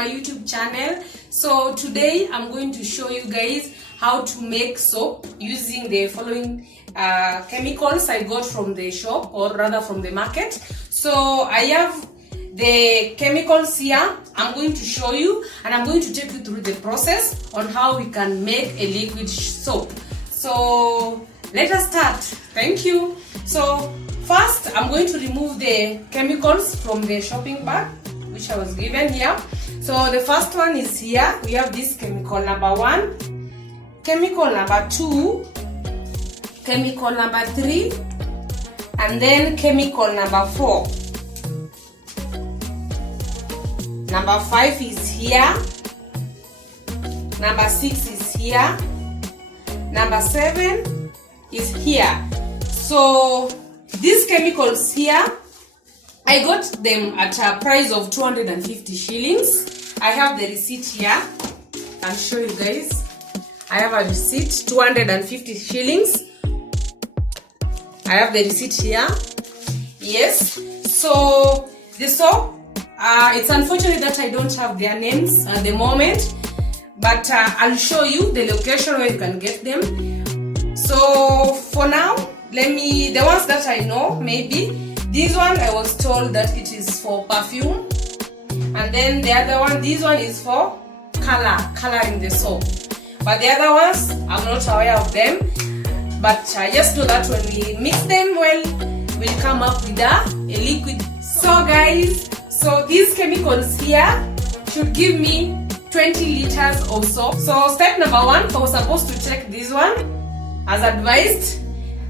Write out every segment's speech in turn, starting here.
my YouTube channel. So today I'm going to show you guys how to make soap using the following chemicals I got from the shop, or rather from the market. So I have the chemicals here. I'm going to show you and I'm going to take you through the process on how we can make a liquid soap. So let us start. Thank you. So first I'm going to remove the chemicals from the shopping bag which I was given here. So the first one is here. We have this chemical number 1, chemical number 2, chemical number 3, and then chemical number 4. Number 5 is here. Number 6 is here. Number 7 is here. So these chemicals here, I got them at a price of 250 shillings. I have the receipt here. I'll show you guys. I have a receipt, 250 shillings. I have the receipt here. Yes. So the soap, it's unfortunate that I don't have their names at the moment, but I'll show you the location where you can get them. So for now, the ones that I know, maybe this one I was told that it is for perfume, and then the other one, this one is for coloring the soap, but the other ones I'm not aware of them. But I just know that when we mix them well, we'll come up with a liquid. So guys, so these chemicals here should give me 20 liters of soap. So step number 1, I was supposed to check this one as advised.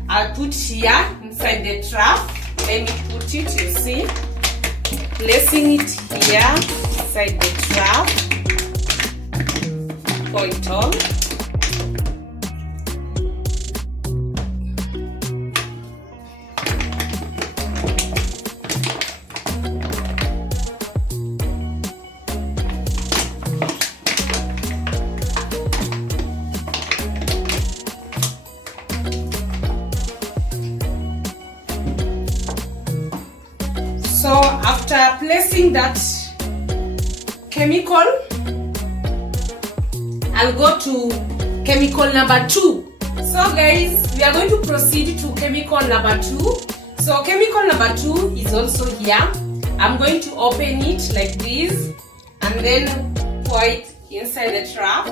I'll put here inside the trap. Let me put it, you see, placing it here inside the trap. Pour it on. So after placing that chemical, I'll go to chemical number 2. So guys, we are going to proceed to chemical number 2. So chemical number 2 is also here. I'm going to open it like this and then pour it inside the trap.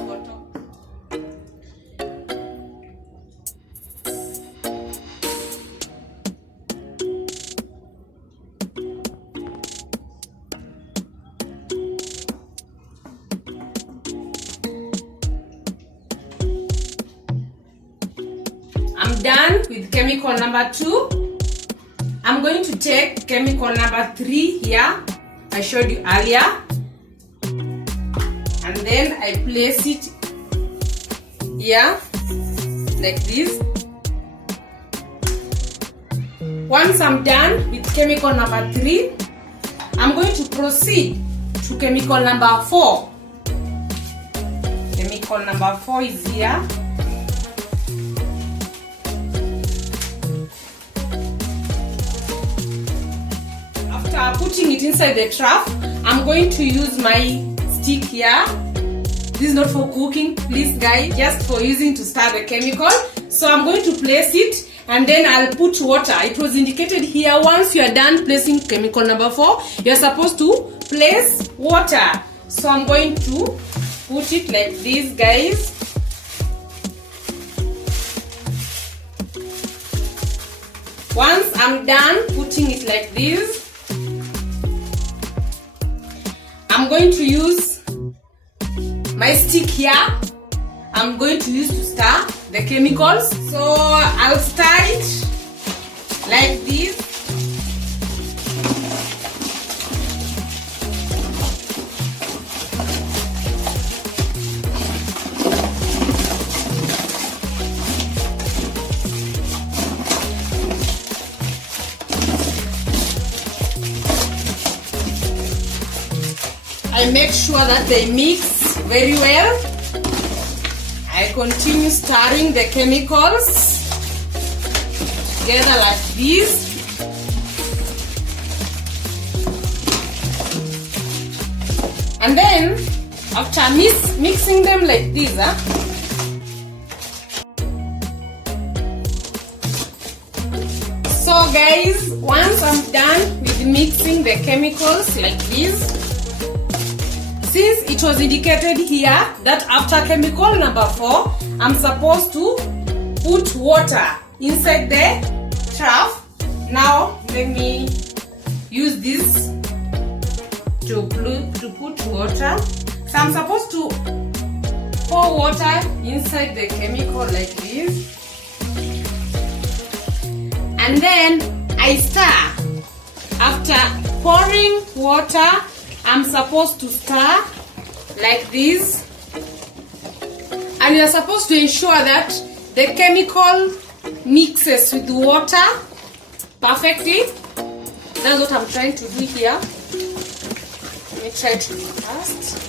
I'm done with chemical number 2. I'm going to take chemical number 3 here, I showed you earlier, and then I place it here like this. Once I'm done with chemical number 3, I'm going to proceed to chemical number 4. Chemical number 4 is here. After putting it inside the trap, I'm going to use my stick here. This is not for cooking, please guys, just for using to stir the chemical. So I'm going to place it and then I'll put water. It was indicated here, once you are done placing chemical number 4, you're supposed to place water. So I'm going to put it like this, guys. Once I'm done putting it like this, I'm going to use my stick here. I'm going to use to stir the chemicals. So I'll stir it like this. I make sure that they mix very well. I continue stirring the chemicals together like this. And then after mixing them like this, so guys, once I'm done with mixing the chemicals like this, since it was indicated here that after chemical number 4, I'm supposed to put water inside the trough. Now let me use this to put water. So I'm supposed to pour water inside the chemical like this, and then I stir. After pouring water, I'm supposed to stir like this, and you're supposed to ensure that the chemical mixes with the water perfectly. That's what I'm trying to do here. Let me try to do fast.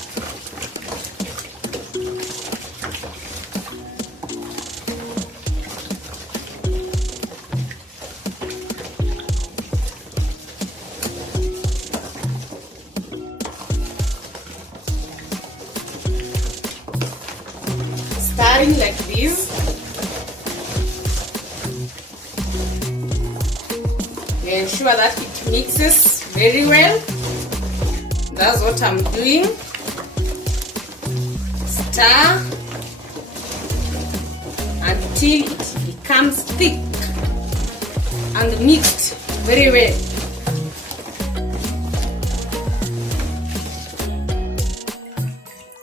Stirring like this. Ensure that it mixes very well. That's what I'm doing. Stir until it becomes thick and mixed very well.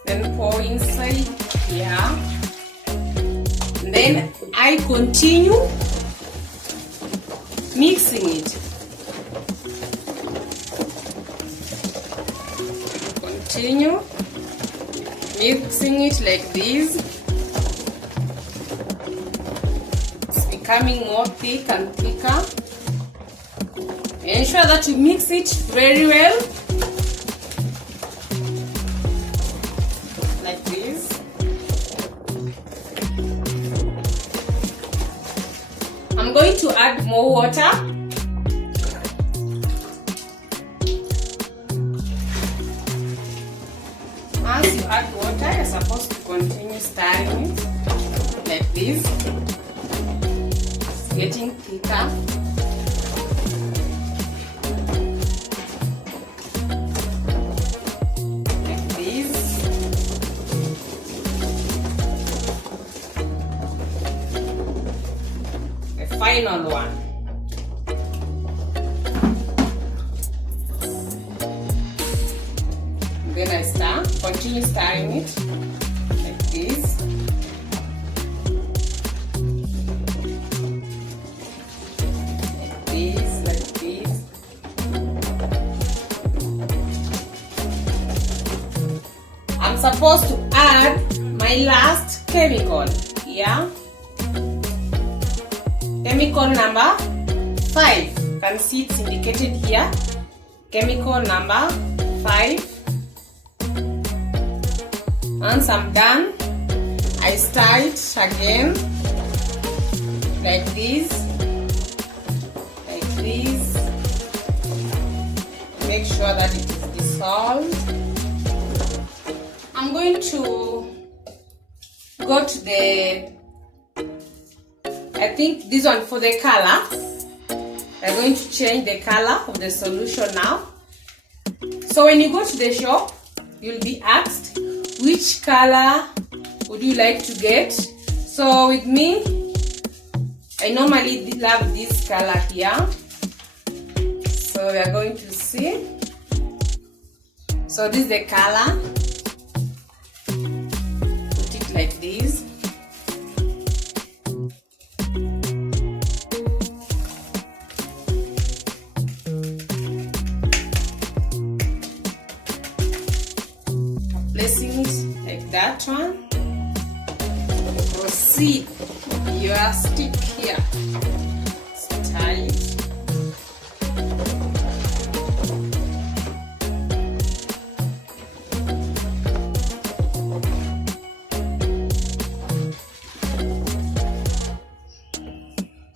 Then pour inside here. And then I continue mixing it. Continue mixing it like this. It's becoming more thick and thicker. Ensure that you mix it very well. Like this. I'm going to add more water. Once you add water, you're supposed to continue stirring it like this. It's getting thicker. Like this. The final one. Then I continue stirring it like this. Like this, like this. I'm supposed to add my last chemical here. Chemical number 5. You can see it's indicated here. Chemical number 5. Once I'm done, I stir it again like this, like this. Make sure that it is dissolved. I'm going to go to the, I think this one for the color. I'm going to change the color of the solution now. So when you go to the shop, you'll be asked, which color would you like to get? So with me, I normally love this color here. So we are going to see. So this is the color. Put it like this. Placing it like that one. Proceed your stick here. Tie it.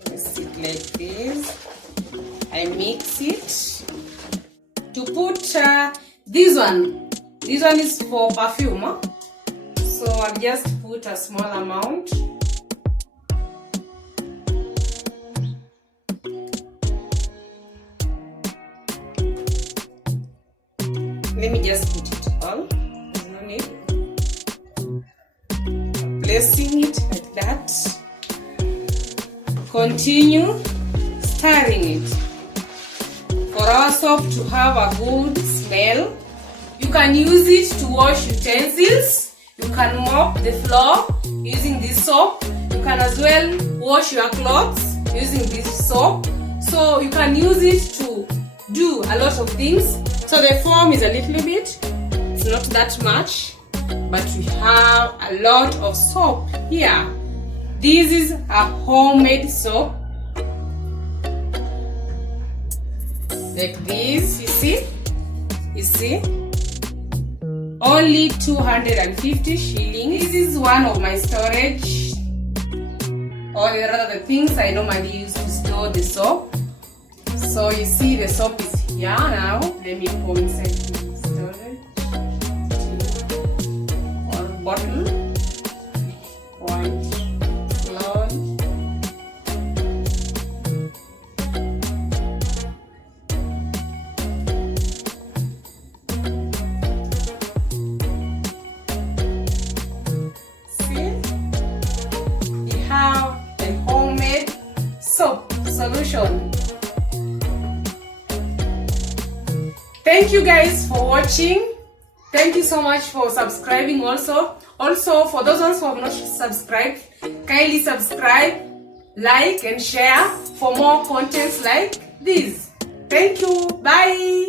Place it like this. I mix it to put this one. This one is for perfume, huh? So I'll just put a small amount. Let me just put it all. There's no need. Placing it like that. Continue stirring it. For our soap to have a good smell, you can use it to wash utensils. You can mop the floor using this soap. You can as well wash your clothes using this soap. So you can use it to do a lot of things. So the foam is a little bit, it's not that much, but we have a lot of soap here. This is a homemade soap. Like this, you see, only 250 shillings. This is one of my storage, or rather the things I normally use to store the soap. So you see the soap is here now. Let me go inside the storage or bottle. White cloth. Have a homemade soap solution. Thank you guys for watching. Thank you so much for subscribing also. Also, for those ones who have not subscribed, kindly subscribe, like and share for more contents like this. Thank you. Bye.